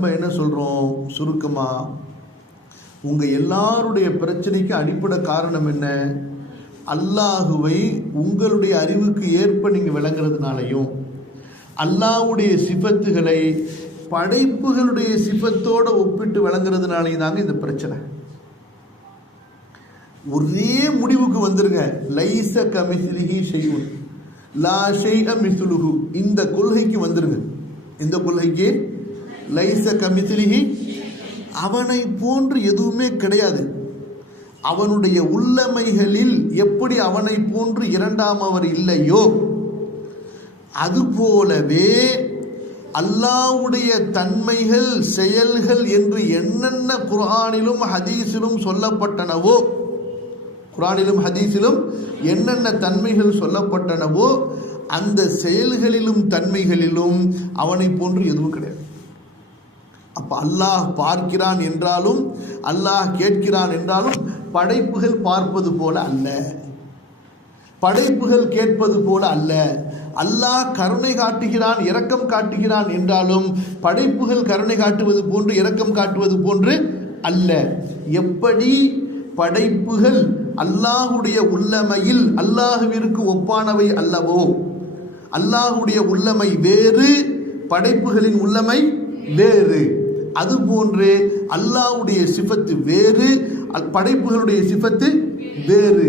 நம்ம என்ன சொல்கிறோம் சுருக்கமாக உங்கள் எல்லாருடைய பிரச்சனைக்கு அடிப்படை காரணம் என்ன? அல்லாஹுவை உங்களுடைய அறிவுக்கு ஏற்ப நீங்கள் விளங்குறதுனாலையும் அல்லாஹ்வுடைய சிபத்துகளை படைப்புகளுடைய சிபத்தோட ஒப்பிட்டு விளங்குறதுனாலையும் தாங்க இந்த பிரச்சனை. ஒரே முடிவுக்கு வந்துருங்க. லைச கமிசிலிகி ஷெய்யுன் லா ஷெய்அ மிசுலுகு இந்த கொள்கைக்கு வந்துருங்க. இந்த கொள்கைக்கு லைச கமிசிலிஹி அவனை போன்று எதுவுமே கிடையாது. அவனுடைய உள்ளமைகளில் எப்படி அவனை போன்று இரண்டாம் அவர் இல்லையோ அதுபோலவே அல்லாவுடைய தன்மைகள் செயல்கள் என்று என்னென்ன குரானிலும் ஹதீஸிலும் சொல்லப்பட்டனவோ குரானிலும் ஹதீஸிலும் என்னென்ன தன்மைகள் சொல்லப்பட்டனவோ அந்த செயல்களிலும் தன்மைகளிலும் அவனை போன்று எதுவும் கிடையாது. அப்போ அல்லாஹ் பார்க்கிறான் என்றாலும் அல்லாஹ் கேட்கிறான் என்றாலும் படைப்புகள் பார்ப்பது போல அல்ல. படைப்புகள் கேட்பது போல அல்ல. அல்லாஹ் கருணை காட்டுகிறான் இரக்கம் காட்டுகிறான் என்றாலும் படைப்புகள் கருணை காட்டுவது போன்று இரக்கம் காட்டுவது போன்று அல்ல. எப்படி படைப்புகள் அல்லாஹுடைய உள்ளமையில் அல்லாஹுவிற்கு ஒப்பானவை அல்லவோ? அல்லாஹுடைய உள்ளமை வேறு படைப்புகளின் உள்ளமை வேறு. அதுபோன்று அல்லாஹ்வுடைய சிஃபத்து வேறு படைப்புகளுடைய சிஃபத்து வேறு.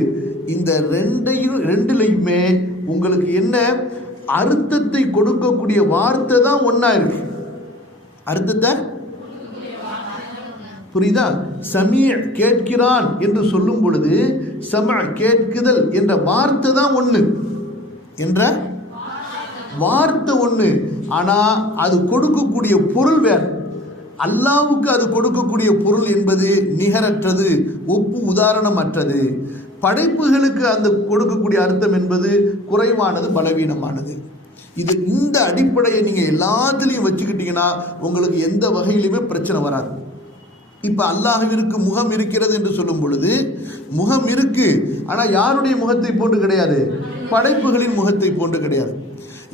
இந்த ரெண்டையும் ரெண்டுலையுமே உங்களுக்கு என்ன? அர்த்தத்தை கொடுக்கக்கூடிய வார்த்தை தான் ஒன்றா இருக்கு. அர்த்தத்தை? புரியுதா? சமீ கேட்கிறான் என்று சொல்லும் பொழுது சம கேட்குதல் என்ற வார்த்தை தான் ஒன்று என்ற வார்த்தை ஒன்று ஆனால் அது கொடுக்கக்கூடிய பொருள் வேறு. அல்லாவுக்கு அது கொடுக்கக்கூடிய பொருள் என்பது நிகரற்றது ஒப்பு உதாரணமற்றது. படைப்புகளுக்கு அந்த கொடுக்கக்கூடிய அர்த்தம் என்பது குறைவானது பலவீனமானது. இது இந்த அடிப்படையை நீங்கள் எல்லாத்துலேயும் வச்சுக்கிட்டீங்கன்னா உங்களுக்கு எந்த வகையிலுமே பிரச்சனை வராது. இப்போ அல்லாஹ்விற்கு முகம் இருக்கிறது என்று சொல்லும் பொழுது முகம் இருக்கு ஆனால் யாருடைய முகத்தை போன்று கிடையாது? படைப்புகளின் முகத்தை போன்று கிடையாது.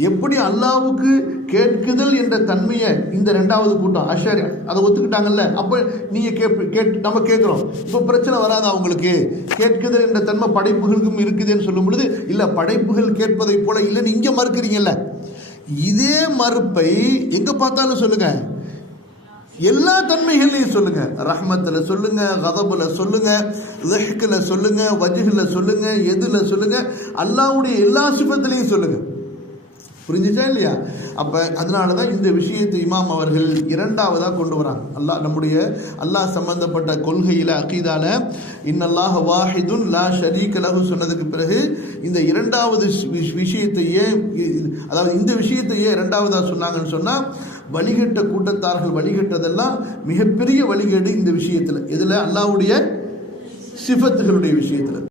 எப்படி அல்லாவுக்கு கேட்குதல் என்ற தன்மையை இந்த ரெண்டாவது கூட்டம் அஷர் அதை ஒத்துக்கிட்டாங்கல்ல? அப்போ நீங்கள் கேப் கேட் நம்ம கேட்குறோம். இப்போ பிரச்சனை வராது அவங்களுக்கு கேட்குதல் என்ற தன்மை படைப்புகளுக்கும் இருக்குதுன்னு சொல்லும் பொழுது இல்லை படைப்புகள் கேட்பதை போல இல்லைன்னு இங்கே மறுக்கிறீங்கல்ல? இதே மறுப்பை எங்கே பார்த்தாலும் சொல்லுங்கள் எல்லா தன்மைகளையும் சொல்லுங்க. ரஹ்மத்தில் சொல்லுங்க கதபுல சொல்லுங்க லஹ்கில் சொல்லுங்க வஜுகில் சொல்லுங்க எதுல சொல்லுங்க அல்லாஹ்வுடைய எல்லா சுபத்திலையும் சொல்லுங்க. புரிஞ்சுச்சா இல்லையா? அப்ப அதனால தான் இந்த விஷயத்தை இமாம் அவர்கள் இரண்டாவதாக கொண்டு வராங்க. அல்லாஹ் நம்முடைய அல்லாஹ் சம்பந்தப்பட்ட கொள்கையில அகீதால இன்னல்லாஹ் வாஹிதுன் லா ஷரீக் லஹு சொன்னதுக்கு பிறகு இந்த இரண்டாவது விஷயத்தையே அதாவது இந்த விஷயத்தையே இரண்டாவதாக சொன்னாங்கன்னு சொன்னால் வழிகட்ட கூட்டத்தார்கள் வழிகட்டதெல்லாம் மிகப்பெரிய வழிகேடு இந்த விஷயத்தில். இதில் அல்லாஹ்வுடைய சிஃபத்துகளுடைய விஷயத்தில்.